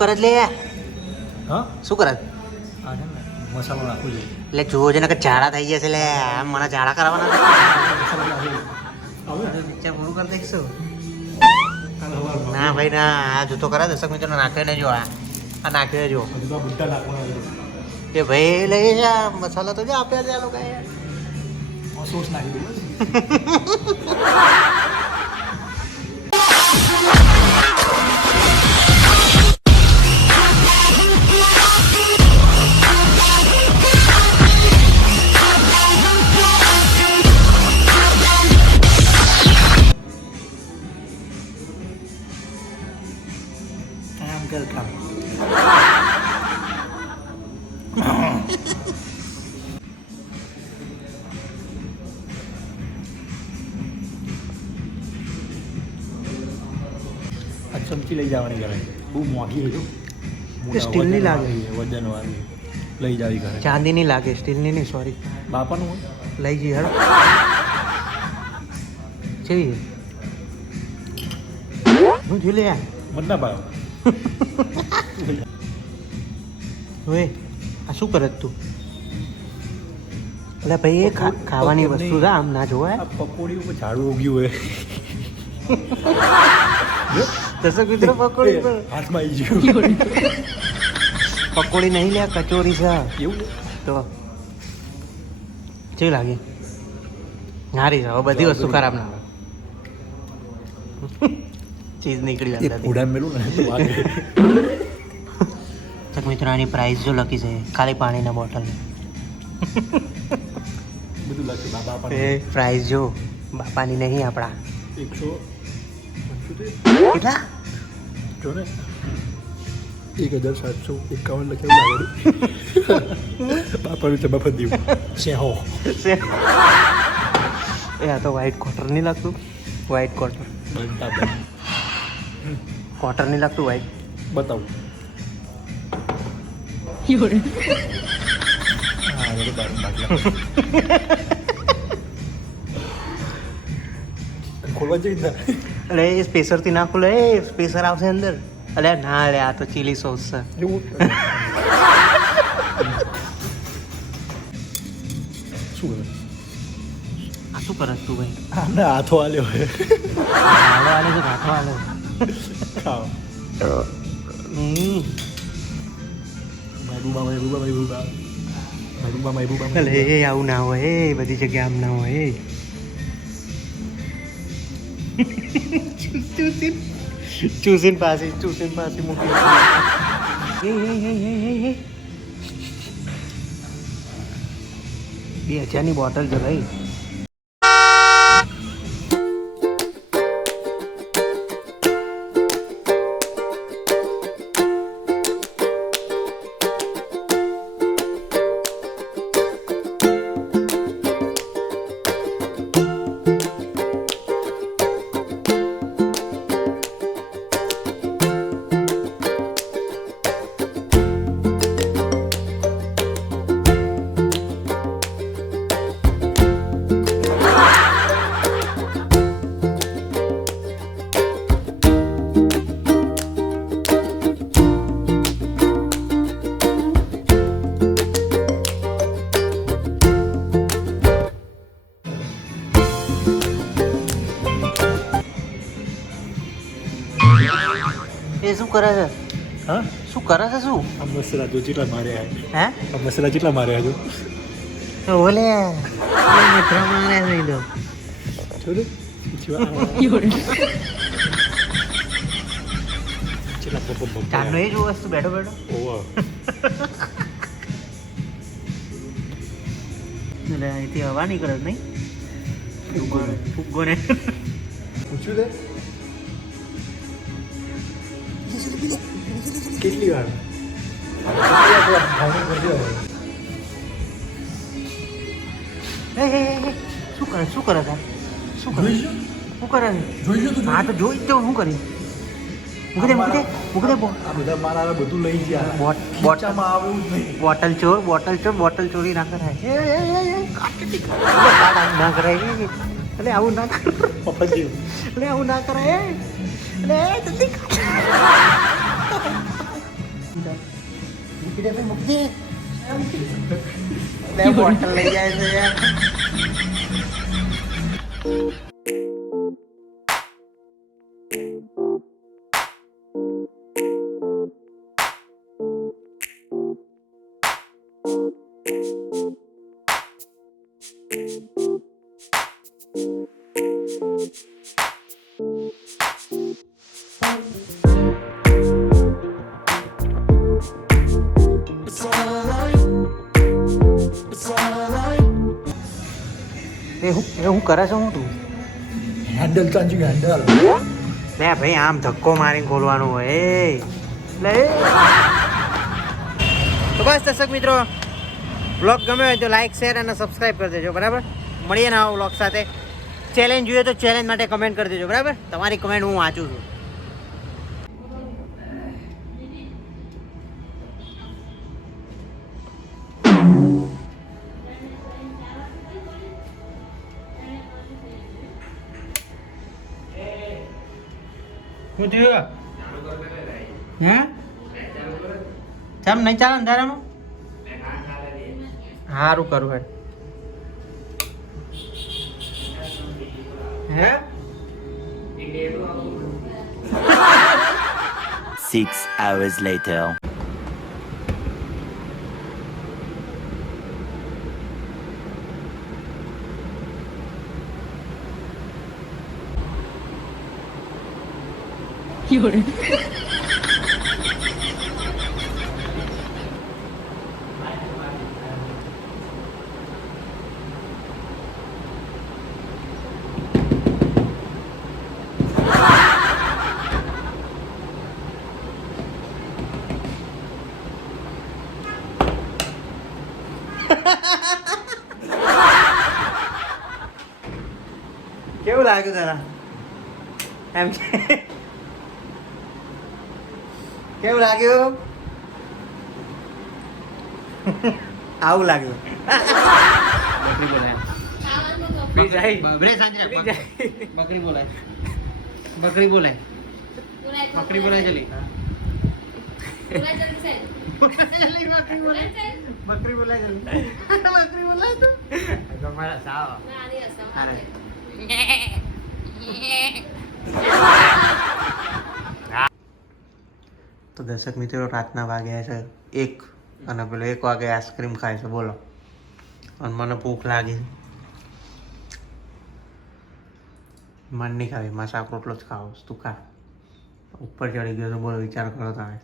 કરે લે? હા શું કરે? આ છે ને મસાલો નાખું છે. એટલે જોવો છે ને કે ઝાડા થઈ ગયા છે લે. આમ મને ઝાડા કરવાના મસાલો નાખું આવે પિક્ચર પૂરું કરી દઈશું. કાલ સવારમાં ના ભાઈ ના, આ જૂતો કરા દર્શક મિત્રો નાખ્યો ને જો આ નાખ્યો જો હજુ તો બુટ્ટા નાખવાના છે. એ ભાઈ લઈ જા મસાલા તો જ આપ્યા છે આ લોકો સોસ નાખી દઉં. કામ કર કામ. આ ચમચી લઈ જવાની ઘરે બહુ મોંઘી હોય એ સ્ટીલની લાગે. વજન વાળી લઈ જાવી ઘરે. ચાંદીની લાગે, સ્ટીલની નહીં, સોરી. બાપાનું હોય લઈ જઈએ હેડો. કેવી હું જોઈ લે યાર. મને ના ભાવ. ઓય આ શું કરે તું? એટલે ભાઈ એ ખાવાની વસ્તુ છે, આમ ના જોવાય. આ પકોડી ઉપર ઝાડું ઉગ્યું હોય. દર્શક મિત્રો પકોડી પર હાથમાં આવી ગયું. પકોડી નહીં લે, કચોરી છે. એવું તો કેવી લાગે? સારી છે. હવે બધી વસ્તુ ખરાબ ના આવે. ચીઝ નીકળી એક અંદર. ઘોડા મેલું ને તો વાગે. દર્શક મિત્રો આની પ્રાઇસ જો લખી છે ખાલી પાણીના બોટલની. બધું લાગશે બાપા એ પ્રાઇસ જો બાપાની નહીં આપણા. 175 કેટલા? જો ને 1751 લખેલું લાગે. બાપાનું છે મફત દીવું સેહો. એ આ તો વ્હાઈટ કોટર નહીં લાગતું? વ્હાઈટ કોટર બનતા કોટર નહીં લાગતું વ્હાઈટ? બતાવું. હા બધું બાટલા ખોલવા જઈ ના. અરે એ સ્પેસરથી ના ખુલે. એ સ્પેસર આવશે અંદર. અરે ના લે, આ તો ચીલી સોસ છે. એવું શું કરે? આ શું કરે તું ભાઈ? આને હાથો આલ્યો હોય. હાલો આલે તો ઘાટો આલે. ખાઓ મહેબૂબા મહેબૂબા મહેબૂબા મહેબૂબા મહેબૂબા અલે એ આવું ના હોય. એ બધી જગ્યા આમ ના હોય. ચૂસીન પાસે મૂકી. એ 2000ની બોટલ છે ભાઈ. એ શું કરે છે? હા શું કરે છે? શું આ મસાલા જો જેટલા માર્યા હે? આ મસાલા જેટલા માર્યા જો ઓલે મથરા મારે નહીં દો. જોડે જેટલા પપ ચાંદનો એ જ વસ્તુ બેઠો બેઠો. ઓવા એટલે અહીંથી હવા નીકળે જ નહીં. ફુગ્ગો ને પૂછ્યું તે કેટલી વાર શું કરે? શું કરે તાર? શું કરે? શું કરે? જોઈ લો હા તો જોઈ જ જાઉં. શું કરી? મૂકી દે આ બધા મારા બધું લઈ ગયા બોટલમાં આવે એવું જ નહીં. બોટલ ચોરી ના કરાય. ના કરાય. એટલે આવું ના કરાય. પપ્પા જેવું એટલે આવું ના કરાય. એટલે જલ્દી ડબ્બી મૂકી દે બોટલ લઈ જાય છે યાર હું કરે છે હું તું હેન્ડલ ચાંચી હેન્ડલ લે ભાઈ આમ ધક્કો મારીને ખોલવાનું હોય લે તો બસ દર્શક મિત્રો બ્લોગ ગમે હોય તો લાઈક શેર અને સબસ્ક્રાઈબ કરી દેજો બરાબર મળીએ નવા બ્લોગ સાથે ચેલેન્જ જોઈએ તો ચેલેન્જ માટે કમેન્ટ કરી દેજો બરાબર તમારી કમેન્ટ હું વાંચું છું શું થયું હે ચમ નહીં ચાલે અંધારામાં સારું કરું હે 6 hours later. કેવું લાગ્યું તારા એમ છે કેવું લાગ્યું આવું લાગ્યું બકરી બોલાય બકરી બોલાય બકરી બોલાય બકરી બોલાય જલ્દી બકરી બોલાય જલ્દી બકરી બોલાય તો તમારા સાવ તો દર્શક મિત્રો રાતના વાગ્યા છે 1 અને પેલો 1 વાગે આઈસ્ક્રીમ ખાય છે બોલો અને મને ભૂખ લાગી મન નહીં ખાવી મારે શાક રોટલો જ ખાવો તું ખા ઉપર ચડી ગયો તો બોલો વિચાર કરો તમે